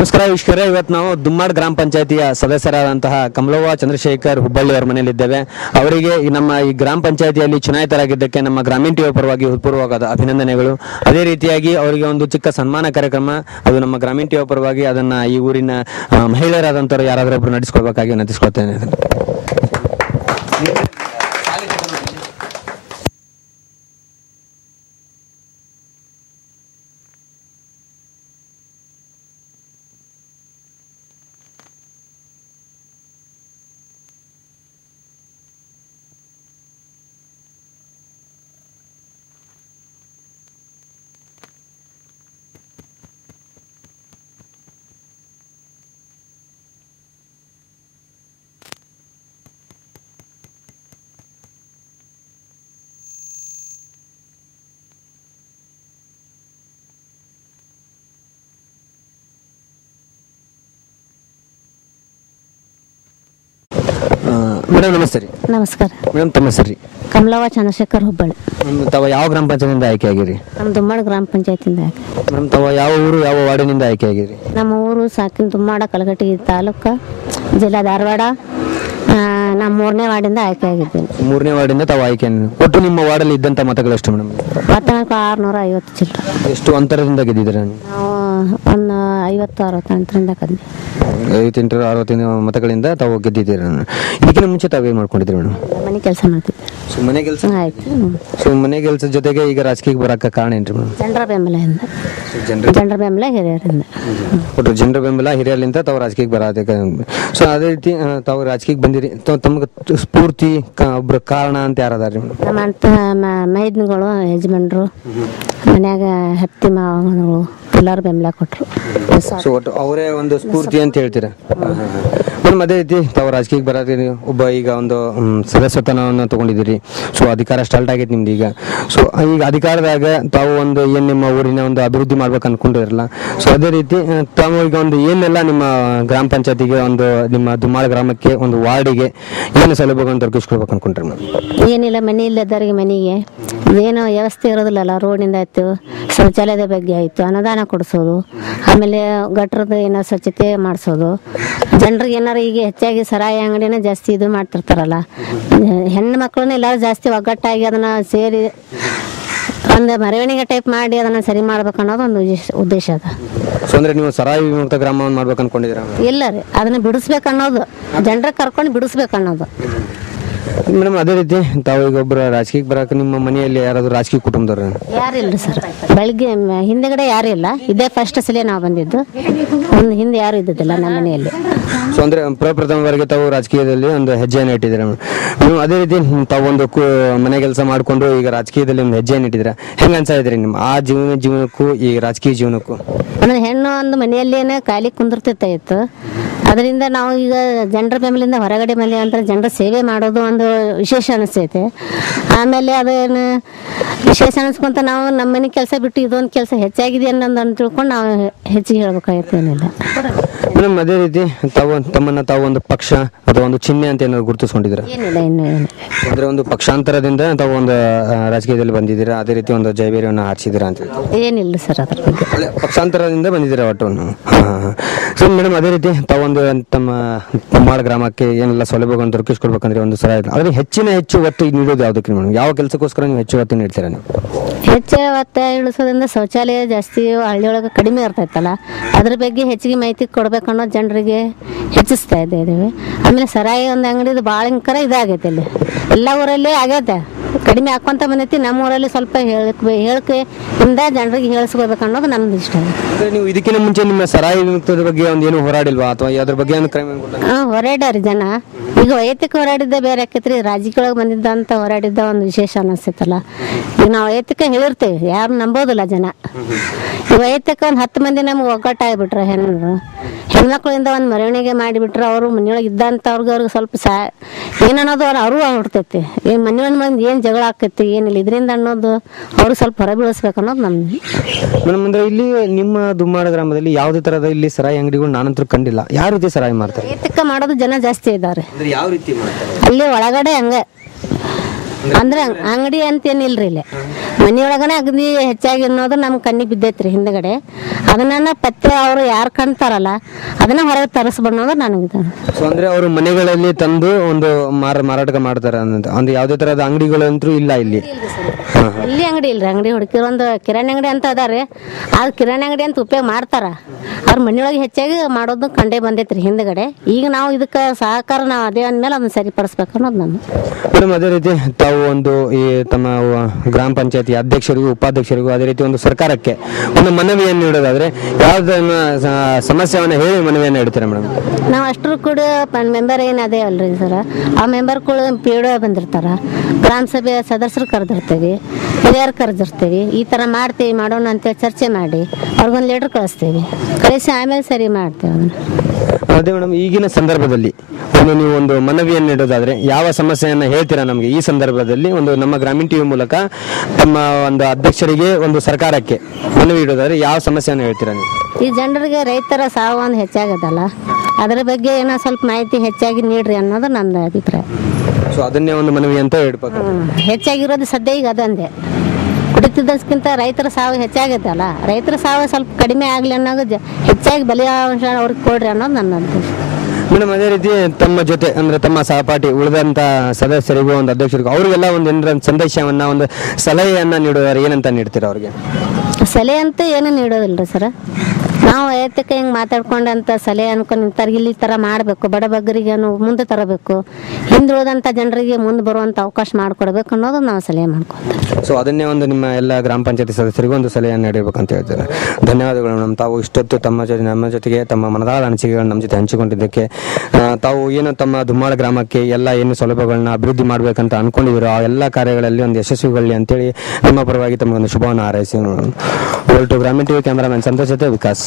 ನಮಸ್ಕಾರ ವೀಕ್ಷಕರೇ, ಇವತ್ತು ನಾವು ದುಮ್ಮಾಡ್ ಗ್ರಾಮ ಪಂಚಾಯತಿಯ ಸದಸ್ಯರಾದಂತಹ ಕಮಲವ್ವ ಚಂದ್ರಶೇಖರ್ ಹುಬ್ಬಳ್ಳಿ ಅವರ ಮನೆಯಲ್ಲಿದ್ದೇವೆ. ಅವರಿಗೆ ನಮ್ಮ ಈ ಗ್ರಾಮ ಪಂಚಾಯತಿಯಲ್ಲಿ ಚುನಾಯಿತರಾಗಿದ್ದಕ್ಕೆ ನಮ್ಮ ಗ್ರಾಮೀಣ ಟಿವಿ ಪರವಾಗಿ ಹೃತ್ಪೂರ್ವಕವಾದ ಅಭಿನಂದನೆಗಳು. ಅದೇ ರೀತಿಯಾಗಿ ಅವರಿಗೆ ಒಂದು ಚಿಕ್ಕ ಸನ್ಮಾನ ಕಾರ್ಯಕ್ರಮ, ಅದು ನಮ್ಮ ಗ್ರಾಮೀಣ ಟಿವಿ ಪರವಾಗಿ ಅದನ್ನ ಈ ಊರಿನ ಮಹಿಳೆಯರಾದಂಥವ್ರು ಯಾರಾದರೂ ಒಬ್ರು ನಡೆಸ್ಕೊಳ್ಬೇಕಾಗಿ ವಿನಂತಿಸ್ಕೊಳ್ತೇನೆ. ಮೇಡಮ್ ನಮಸ್ತೆ ರೀ. ನಮಸ್ಕಾರ ಮೇಡಮ್ ತಮ್ಮ ಹೆಸರು ರೀ? ಕಮಲವ್ವ ಚಂದ್ರಶೇಖರ್ ಹುಬ್ಬಳ್ಳಿ. ತಾವ ಯಾವ ಗ್ರಾಮ ಪಂಚಾಯತಿಯಿಂದ ಆಯ್ಕೆ ಆಗಿರಿ? ನಮ್ಮ ದುಮ್ಮಾಡ ಗ್ರಾಮ ಪಂಚಾಯತಿಯಿಂದ ಆಯ್ಕೆ. ಮೇಡಮ್ ತಾವ ಯಾವ ಊರು ಯಾವ ವಾರ್ಡಿನಿಂದ ಆಯ್ಕೆ ಆಗಿರಿ? ನಮ್ಮ ಊರು ಸಾಕಿನ ದುಮ್ಮಾಡ ಕಲಘಟಗಿ ತಾಲೂಕು, ಜಿಲ್ಲಾ ಧಾರವಾಡ. ನಮ್ಮ 3ನೇ ವಾರ್ಡಿಂದ ಆಯ್ಕೆ ಆಗಿದ್ದೀನಿ. 3ನೇ ವಾರ್ಡಿಂದ ತಾವು ಆಯ್ಕೆ. ಒಟ್ಟು ನಿಮ್ಮ ವಾರ್ಡಲ್ಲಿ ಇದ್ದಂತ ಮತಗಳು ಎಷ್ಟು ಮೇಡಮ್? 650 ಚಿಲ್ಲರೆ. ಎಷ್ಟು ಅಂತರದಿಂದ ಗೆದ್ದಿದ್ದೀರಾ? ನಾವು ಒಂದು 50-60 ಕದ್ವಿ. 58-60 ಮತಗಳಿಂದ ತಾವು ಗೆದ್ದಿದ್ದೀರಾ. ಇದಕ್ಕಿಂತ ಮುಂಚೆ ತಾವೇನ್ ಮಾಡ್ಕೊಂಡಿದ್ದೀರಿ ಮೇಡಮ್? ಮನೆ ಕೆಲಸ ಮಾಡ್ತಿದ್ದೆ. ಮನೆ ಕೆಲಸ ಆಯ್ತು. ಮನೆ ಕೆಲಸ ಜೊತೆಗೆ ಈಗ ರಾಜಕೀಯಕ್ಕೆ ಬರಕ್ಕೆ ಕಾರಣ ಏನ್ರಿ ಮೇಡಮ್? ಜನರ ಬೆಂಬಲದಿಂದ. ಜನರ ಬೆಂಬಲ ಹಿರಿಯರಿಂದ. ಒಟ್ಟು ಜನರ ಬೆಂಬಲ ಹಿರಿಯರಿಂದ ತಾವು ರಾಜಕೀಯಕ್ಕೆ ಬರತ್ತೆ. ಸೊ ಅದೇ ರೀತಿ ತಾವು ರಾಜಕೀಯಕ್ಕೆ ಬಂದಿರಿ, ತಮ್ಗೆ ಸ್ಫೂರ್ತಿ ಒಬ್ರು ಕಾರಣ ಅಂತ ಯಾರದಾರ? ನಮ್ಮ ಮೈದ್ನಗಳು, ಯಜಮಾನ್ರು, ಮನ್ಯಾಗ ಹತ್ತಿ ಮಾವಗಳು ಎಲ್ಲರೂ ಬೆಂಬಲ ಕೊಟ್ಟರು. ಸೊ ಒಟ್ಟು ಅವರೇ ಒಂದು ಸ್ಫೂರ್ತಿ ಅಂತ ಹೇಳ್ತೀರಾ ಮೇಡಮ್? ಅದೇ ರೀತಿ ತಾವು ರಾಜಕೀಯಕ್ಕೆ ಬರೋದ್ರಿ, ಒಬ್ಬ ಈಗ ಒಂದು ಸದಸ್ಯತನವನ್ನು ತಗೊಂಡಿದ್ದೀರಿ. ಸೊ ಅಧಿಕಾರ ಸ್ಟಾರ್ಟ್ ಆಗೈತೆ ನಿಮ್ದು ಈಗ. ಸೊ ಈಗ ಅಧಿಕಾರದಾಗ ತಾವು ಒಂದು ಏನು ನಿಮ್ಮ ಊರಿನ ಒಂದು ಅಭಿವೃದ್ಧಿ ಮಾಡ್ಬೇಕು ಅನ್ಕೊಂಡಿರಲ್ಲ. ಸೊ ಅದೇ ರೀತಿ ತಾವು ಈಗ ಒಂದು ಏನೆಲ್ಲ ನಿಮ್ಮ ಗ್ರಾಮ ಪಂಚಾಯತಿಗೆ, ಒಂದು ನಿಮ್ಮ ದುಮ್ಮಾಳ ಗ್ರಾಮಕ್ಕೆ, ಒಂದು ವಾರ್ಡಿಗೆ ಏನು ಸೌಲಭ್ಯಗಳನ್ನು ದೊರಕಿಸ್ಕೊಳ್ಬೇಕು ಅನ್ಕೊಂಡ್ರಿ ಮೇಡಮ್? ಏನಿಲ್ಲ, ಮನೆ ಇಲ್ಲದವ್ರಿಗೆ ಮನೆಗೆ ಏನೋ ವ್ಯವಸ್ಥೆ ಇರೋದಿಲ್ಲಲ್ಲ. ರೋಡಿಂದ ಆಯ್ತು, ಶೌಚಾಲಯದ ಬಗ್ಗೆ ಆಯ್ತು, ಅನುದಾನ ಕೊಡಿಸೋದು, ಆಮೇಲೆ ಗಟ್ರದ ಏನೋ ಸ್ವಚ್ಛತೆ ಮಾಡಿಸೋದು. ಜನರಿಗೆ ಏನಾರು ಈಗ ಹೆಚ್ಚಾಗಿ ಸರಾಯಿ ಅಂಗಡಿನ ಜಾಸ್ತಿ ಇದು ಮಾಡ್ತಿರ್ತಾರಲ್ಲ, ಹೆಣ್ಣು ಮಕ್ಕಳನ್ನ ಎಲ್ಲರೂ ಜಾಸ್ತಿ ಒಗ್ಗಟ್ಟಾಗಿ ಅದನ್ನ ಸೇರಿ ಒಂದು ಮೆರವಣಿಗೆ ಟೈಪ್ ಮಾಡಿ ಅದನ್ನ ಸರಿ ಮಾಡ್ಬೇಕು ಅನ್ನೋದು ಒಂದು ಉದ್ದೇಶ ಅದ. ಸೊ ಅಂದ್ರೆ ನೀವು ಸರಾಯಿ ವಿಮುಕ್ತ ಗ್ರಾಮವನ್ನು ಮಾಡ್ಬೇಕು ಅನ್ಕೊಂಡಿದ್ದೀರಾ? ಇಲ್ಲ ರೀ, ಅದನ್ನ ಬಿಡಿಸ್ಬೇಕು ಅನ್ನೋದು, ಜನರಿಗೆ ಕರ್ಕೊಂಡು ಬಿಡಿಸ್ಬೇಕು ಅನ್ನೋದು ಮೇಡಮ್. ಅದೇ ರೀತಿ ತಾವು ಈಗ ಒಬ್ಬರು ರಾಜಕೀಯಕ್ಕೆ ಬರಕ್ಕೆ ನಿಮ್ಮ ಮನೆಯಲ್ಲಿ ಯಾರಾದ್ರು ರಾಜಕೀಯ ಕುಟುಂಬದವ್ರು? ಯಾರಿಲ್ರಿ ಸರ್. ಬೆಳಿಗ್ಗೆ ಹಿಂದೆಗಡೆ ಯಾರು ಇಲ್ಲ, ಇದೇ ಫಸ್ಟ್ ಸಲ ನಾವು ಬಂದಿದ್ದು. ಒಂದು ಹಿಂದೆ ಯಾರು ಇದ್ದಿದ್ದಿಲ್ಲ ನಮ್ಮ ಮನೆಯಲ್ಲಿ. ಸೊ ಅಂದ್ರೆ ಪ್ರಪ್ರಥಮವರೆಗೆ ತಾವು ರಾಜಕೀಯದಲ್ಲಿ ಒಂದು ಹೆಜ್ಜೆಯನ್ನು ಇಟ್ಟಿದ್ದೀರಾ ನೀವು. ಅದೇ ರೀತಿ ತಾವು ಒಂದು ಮನೆ ಕೆಲಸ ಮಾಡಿಕೊಂಡು ಈಗ ರಾಜಕೀಯದಲ್ಲಿ ಒಂದು ಹೆಜ್ಜೆಯನ್ನು ಇಟ್ಟಿದ್ದೀರಾ. ಹೆಂಗ ಅನ್ಸಾಯಿದ್ರಿ ನಿಮ್ಮ ಆ ಜೀವನಕ್ಕೂ ಈ ರಾಜಕೀಯ ಜೀವನಕ್ಕೂ? ಅಂದ್ರೆ ಹೆಣ್ಣು ಒಂದು ಮನೆಯಲ್ಲೇನೆ ಖಾಲಿ ಕುಂದಿರ್ತಿತ್ತು. ಅದರಿಂದ ನಾವು ಈಗ ಜನರ ಬೆಂಬಲಿಂದ ಹೊರಗಡೆ ಮನೆ ಅಂತ ಜನರ ಸೇವೆ ಮಾಡೋದು ಒಂದು ವಿಶೇಷ ಅನಿಸ್ತೈತೆ. ಆಮೇಲೆ ಅದೇನು ವಿಶೇಷ ಅನಿಸ್ಕೊಂತ ನಾವು ನಮ್ಮ ಮನೆ ಕೆಲಸ ಬಿಟ್ಟು ಇದೊಂದು ಕೆಲಸ ಹೆಚ್ಚಾಗಿದೆ ಅನ್ನೋದು ತಿಳ್ಕೊಂಡು ನಾವು ಹೆಚ್ಚಿಗೆ ಹೇಳ್ಬೇಕಾಗಿತ್ತೇನಿಲ್ಲ ಮೇಡಮ್. ಅದೇ ರೀತಿ ತಮ್ಮನ್ನ ತಾವು ಒಂದು ಪಕ್ಷ ಅಥವಾ ಒಂದು ಚಿಹ್ನೆ ಅಂತ ಏನಾದ್ರು ಗುರುತಿಸ್ಕೊಂಡಿದ್ದೀರಾ? ಏನಿಲ್ಲ, ಇನ್ನೂ ಏನಿಲ್ಲ. ಅಂದ್ರೆ ಒಂದು ಪಕ್ಷಾಂತರದಿಂದ ತಾವು ಒಂದು ರಾಜಕೀಯದಲ್ಲಿ ಬಂದಿದ್ದೀರಾ, ಅದೇ ರೀತಿ ಒಂದು ಜೈಬೇರಿಯನ್ನು ಆರಿಸಿದ್ದೀರಾ ಅಂತ? ಏನಿಲ್ಲ ಸರ್, ಅದ್ರ ಬಗ್ಗೆ ಪಕ್ಷಾಂತರದಿಂದ ಬಂದಿದ್ದೀರಾ ಒಟ್ಟು. ಸೊ ಮೇಡಮ್, ಅದೇ ರೀತಿ ತಾವೊಂದು ತಮ್ಮ ದುಮ್ಮಾಡ ಗ್ರಾಮಕ್ಕೆ ಏನೆಲ್ಲ ಸೌಲಭ್ಯಗಳನ್ನು ದೊರಕಿಸ್ಕೊಡ್ಬೇಕಂದ್ರೆ ಒಂದು ಸರ ಇಲ್ಲ, ಆದ್ರೆ ಹೆಚ್ಚು ಒತ್ತು ನೀಡೋದು ಯಾವುದಕ್ಕೆ ಮೇಡಮ್? ಯಾವ ಕೆಲಸಕ್ಕೋಸ್ಕರ ನೀವು ಹೆಚ್ಚು ಒತ್ತು ನೀಡ್ತೀರಾ ನೀವು? ಹೆಚ್ಚು ಒತ್ತು ಇಳಿಸೋದ್ರಿಂದ ಶೌಚಾಲಯ ಜಾಸ್ತಿ ಹಳ್ಳಿಯೊಳಗೆ ಕಡಿಮೆ ಇರ್ತೈತಲ್ಲ, ಅದ್ರ ಬಗ್ಗೆ ಹೆಚ್ಚಿಗೆ ಮಾಹಿತಿ ಕೊಡ್ಬೇಕನ್ನೋ ಜನರಿಗೆ ಹೆಚ್ಚಿಸ್ತಾ ಇದ್ದೇವೆ. ಆಮೇಲೆ ಸರಾಯಿ ಒಂದು ಅಂಗಡಿದು ಭಾಳಂಕರ ಇದಾಗೈತೆ, ಇಲ್ಲಿ ಎಲ್ಲ ಊರಲ್ಲಿ ಆಗೈತೆ, ಕಡಿಮೆ ಹಾಕೊಂತ ಬಂದೈತಿ. ನಮ್ಮ ಊರಲ್ಲಿ ಸ್ವಲ್ಪ ಹೇಳಿಕೆಯಿಂದ ಜನರಿಗೆ ಹೇಳಿಸ್ಕೋಬೇಕು ಅನ್ನೋದು ನಮ್ದು ಇಷ್ಟ. ನೀವು ಇದಕ್ಕಿಂತ ಮುಂಚೆ ನಿಮ್ಮ ಸರಾಯಿ ವಿಮುಕ್ತದ ಬಗ್ಗೆ ಒಂದು ಏನು ಹೋರಾಡಿಲ್ವಾ, ಅಥವಾ ಅದ್ರ ಬಗ್ಗೆ ಹೋರಾಡ್ರಿ ಜನ? ಈಗ ವೈಯಕ್ತಿಕ ಹೋರಾಡಿದ್ದ ಬೇರೆ ಆಕೈತ್ರಿ, ರಾಜಕೀಯೊಳಗೆ ಬಂದಿದ್ದಂತ ಹೋರಾಡಿದ್ದ ಒಂದು ವಿಶೇಷ ಅನಿಸ್ತೈತಲ್ಲ. ಈಗ ನಾವು ವೈಯಕ್ತಿಕ ಹೇಳಿರ್ತೇವೆ, ಯಾರು ನಂಬೋದಿಲ್ಲ ಜನ. ಈ ವೈಯಕ್ತಿಕ ಒಂದು 10 ಮಂದಿ ನಮ್ಗೆ ಒಗ್ಗಟ್ಟಾಗ್ಬಿಟ್ರೆ ಹೆಣ್ಮಕ್ಳಿಂದ ಒಂದು ಮೆರವಣಿಗೆ ಮಾಡಿಬಿಟ್ರೆ ಅವರು ಮನೆಯೊಳಗೆ ಇದ್ದಂಥವ್ರಿಗೆ ಸ್ವಲ್ಪ ಏನನ್ನೋದು ಅವ್ರು ಹೊಡ್ತೈತಿ. ಈ ಮನೆಯೊಳಗೆ ಏನು ಜಗಳ ಆಕೈತಿ ಏನಿಲ್ಲ, ಇದರಿಂದ ಅನ್ನೋದು ಅವರು ಸ್ವಲ್ಪ ಹೊರಬೀಳಿಸ್ಬೇಕು ಅನ್ನೋದು ನಮ್ದು. ಮೇಡಮ್, ಅಂದ್ರೆ ಇಲ್ಲಿ ನಿಮ್ಮ ದುಮ್ಮಾಡ ಗ್ರಾಮದಲ್ಲಿ ಯಾವುದೇ ತರಹದ ಇಲ್ಲಿ ಸರಾಯಿ ಅಂಗಡಿಗಳು ನಾನಂತೂ ಕಂಡಿಲ್ಲ. ಯಾವ ರೀತಿ ಸರಾಯಿ ಮಾಡ್ತಾರೆ? ವೈಯಕ್ತಿಕ ಮಾಡೋದು ಜನ ಜಾಸ್ತಿ ಇದ್ದಾರೆ. ಯಾವ ರೀತಿ ಮಾಡ್ತಾರೆ? ಅಲ್ಲಿ ಒಳಗಡೆ ಹಂಗೆ ಅಂದ್ರೆ ಅಂಗಡಿ ಅಂತೇನಿಲ್ರಿ ಇಲ್ಲಿ ಮನೆಯೊಳಗನೆ ಅಗದಿ ಹೆಚ್ಚಾಗಿ ಅನ್ನೋದು ನಮ್ಮ ಕಣ್ಣಿಗೆ ಬಿದ್ದೈತ್ರಿ ಹಿಂದ್ಗಡೆ. ಅದನ್ನ ಪತ್ತೆ ಅವರು ಯಾರು ಕಾಣ್ತಾರಲ್ಲ ಅದನ್ನ ಹೊರಗೆ ತರಿಸ್ಬನ್ನೋದು ನನಗಿದೆ. ಸೊ ಅಂದ್ರೆ ಅವರು ಮನೆಗಳಲ್ಲಿ ತಂದು ಒಂದು ಮಾರಾಟ ಮಾಡ್ತಾರೆ ಅನ್ನೋದು ಒಂದು ಯಾವುದೇ ತರಹದ ಅಂಗಡಿಗಳಂತೂ ಇಲ್ಲ ಇಲ್ಲಿ. ಇಲ್ಲಿ ಅಂಗಡಿ ಇಲ್ರಿ, ಅಂಗಡಿ ಹುಡುಕಿರೋ ಒಂದು ಕಿರಾಣಿ ಅಂಗಡಿ ಅಂತ ಅದಾರೆ. ಆ ಕಿರಾಣಿ ಅಂಗಡಿ ಅಂತ ಉಪಯೋಗ ಮಾಡ್ತಾರ, ಅವ್ರ ಮನೆಯೊಳಗೆ ಹೆಚ್ಚಾಗಿ ಮಾಡೋದು ಕಂಡೇ ಬಂದೈತ್ರಿ ಹಿಂದ್ಗಡೆ. ಈಗ ನಾವು ಇದಕ್ಕೆ ಸಹಕಾರ ನಾವು ಅದೇ ಅಂದ್ಮೇಲೆ ಅದನ್ನ ಸರಿಪಡಿಸ್ಬೇಕು ಅನ್ನೋದು ನಾನು. ಮೇಡಮ್, ಅದೇ ರೀತಿ ತಾವು ಒಂದು ಈ ತಮ್ಮ ಗ್ರಾಮ ಪಂಚಾಯತಿ ಅಧ್ಯಕ್ಷರಿಗೂ ಉಪಾಧ್ಯಕ್ಷರಿಗೂ ಅದೇ ರೀತಿ ಒಂದು ಸರ್ಕಾರಕ್ಕೆ ಒಂದು ಮನವಿಯನ್ನು ನೀಡೋದಾದ್ರೆ ಯಾವ್ದನ್ನ ಸಮಸ್ಯೆವನ್ನ ಹೇಳಿ ಮನವಿಯನ್ನು ಇಡ್ತೀರಾ ಮೇಡಮ್? ನಾವು ಅಷ್ಟರು ಕೂಡ ಮೆಂಬರ್ ಏನು ಅದೇ ಅಲ್ರಿ ಸರ್, ಆ ಮೆಂಬರ್ ಕೂಡ PDO ಬಂದಿರ್ತಾರ, ಗ್ರಾಮ ಸಭೆ ಸದಸ್ಯರು ಕರೆದಿರ್ತೀವಿ, ಹಿರಿಯರು ಕರೆದಿರ್ತೀವಿ. ಈ ಥರ ಮಾಡ್ತೀವಿ ಮಾಡೋಣ ಅಂತೇಳಿ ಚರ್ಚೆ ಮಾಡಿ ಅವ್ರಿಗೊಂದು ಲೆಟರ್ ಕಳಿಸ್ತೀವಿ, ಕಳಿಸಿ ಆಮೇಲೆ ಸರಿ ಮಾಡ್ತೇವೆ ಅದನ್ನು. ಅದೇ ಮೇಡಮ್, ಈಗಿನ ಸಂದರ್ಭದಲ್ಲಿ ನೀವು ಒಂದು ಮನವಿಯನ್ನು ನೀಡೋದಾದ್ರೆ ಯಾವ ಸಮಸ್ಯೆಯನ್ನ ಹೇಳ್ತೀರಾ ನಮಗೆ ಈ ಸಂದರ್ಭದಲ್ಲಿ? ಒಂದು ನಮ್ಮ ಗ್ರಾಮೀಣ ಟಿವಿ ಮೂಲಕ ತಮ್ಮ ಒಂದು ಅಧ್ಯಕ್ಷರಿಗೆ ಒಂದು ಸರ್ಕಾರಕ್ಕೆ ಮನವಿ ಇಡೋದಾದ್ರೆ ಯಾವ ಸಮಸ್ಯೆಯನ್ನು ಹೇಳ್ತೀರಾ ನೀವು? ಈ ಜನರಿಗೆ ರೈತರ ಸಾವು ಒಂದು ಹೆಚ್ಚಾಗದಲ್ಲ, ಅದರ ಬಗ್ಗೆ ಏನೋ ಸ್ವಲ್ಪ ಮಾಹಿತಿ ಹೆಚ್ಚಾಗಿ ನೀಡ್ರಿ ಅನ್ನೋದು ನನ್ನ ಅಭಿಪ್ರಾಯ. ಸೊ ಅದನ್ನೇ ಒಂದು ಮನವಿ ಅಂತ ಹೇಳ್ಬೇಕು. ಹೆಚ್ಚಾಗಿರೋದು ಸದ್ಯ ಈಗ ಅದಂದೆ, ಕುಡಿತಿದ್ದಕ್ಕಿಂತ ರೈತರ ಸಾವು ಹೆಚ್ಚಾಗೈತಲ್ಲ, ರೈತರ ಸಾವು ಸ್ವಲ್ಪ ಕಡಿಮೆ ಆಗಲಿ ಅನ್ನೋದು ಹೆಚ್ಚಾಗಿ ಬಲಿಯಾಂಶ ಅವ್ರಿಗೆ ಕೊಡ್ರಿ ಅನ್ನೋದು ನನ್ನ ಉದ್ದೇಶ. ಮೇಡಮ್, ಅದೇ ರೀತಿ ತಮ್ಮ ಜೊತೆ ಅಂದ್ರೆ ತಮ್ಮ ಸಹಪಾಠಿ ಉಳಿದಂತ ಸದಸ್ಯರಿಗೂ ಒಂದು ಅಧ್ಯಕ್ಷರಿಗೂ ಅವರಿಗೆಲ್ಲ ಒಂದು ಸಂದೇಶವನ್ನ ಒಂದು ಸಲಹೆಯನ್ನ ನೀಡೋದಾರೆ ಏನಂತ ನೀಡ್ತೀರಾ ಅವ್ರಿಗೆ? ಸಲಹೆ ಅಂತ ಏನು ನೀಡೋದಿಲ್ರಿ ಸರ್, ನಾವು ವೈಯಕ್ತಿಕ ಹಿಂಗೆ ಮಾತಾಡ್ಕೊಂಡಂತ ಸಲಹೆ ಅನ್ಕೊಂಡು ನಿಂತಾರೆ. ಇಲ್ಲಿ ಈ ಥರ ಮಾಡಬೇಕು, ಬಡಬಗ್ಗರಿಗೆ ಮುಂದೆ ತರಬೇಕು, ಹಿಂದುಳಿದಂಥ ಜನರಿಗೆ ಮುಂದೆ ಬರುವಂಥ ಅವಕಾಶ ಮಾಡಿಕೊಡ್ಬೇಕು ಅನ್ನೋದು ನಾವು ಸಲಹೆ ಮಾಡ್ಕೊತೀವಿ. ಸೊ ಅದನ್ನೇ ಒಂದು ನಿಮ್ಮ ಎಲ್ಲ ಗ್ರಾಮ ಪಂಚಾಯತಿ ಸದಸ್ಯರಿಗೂ ಒಂದು ಸಲಹೆಯನ್ನು ನೀಡಬೇಕಂತ ಹೇಳ್ತಾರೆ. ಧನ್ಯವಾದಗಳು ಮೇಡಮ್. ತಾವು ಇಷ್ಟೊತ್ತು ನಮ್ಮ ಜೊತೆಗೆ ತಮ್ಮ ಮನದಾಳದ ಅನಿಸಿಕೆಗಳನ್ನ ನಮ್ಮ ಜೊತೆ ಹಂಚಿಕೊಂಡಿದ್ದಕ್ಕೆ. ತಾವು ಏನು ತಮ್ಮ ದುಮ್ಮಾಳ ಗ್ರಾಮಕ್ಕೆ ಎಲ್ಲ ಏನು ಸೌಲಭ್ಯಗಳನ್ನ ಅಭಿವೃದ್ಧಿ ಮಾಡಬೇಕಂತ ಅನ್ಕೊಂಡಿದ್ರು ಆ ಎಲ್ಲ ಕಾರ್ಯಗಳಲ್ಲಿ ಒಂದು ಯಶಸ್ವಿಗೊಳ್ಳಿ ಅಂತೇಳಿ ನಮ್ಮ ಪರವಾಗಿ ತಮಗೊಂದು ಶುಭವನ್ನು ಹಾರೈಸಿ. ಟು ಗ್ರಾಮೀಣ ಟಿವಿ ಕ್ಯಾಮರಾಮನ್ ಸಂತೋಷ್ ಜೊತೆ ವಿಕಾಸ್.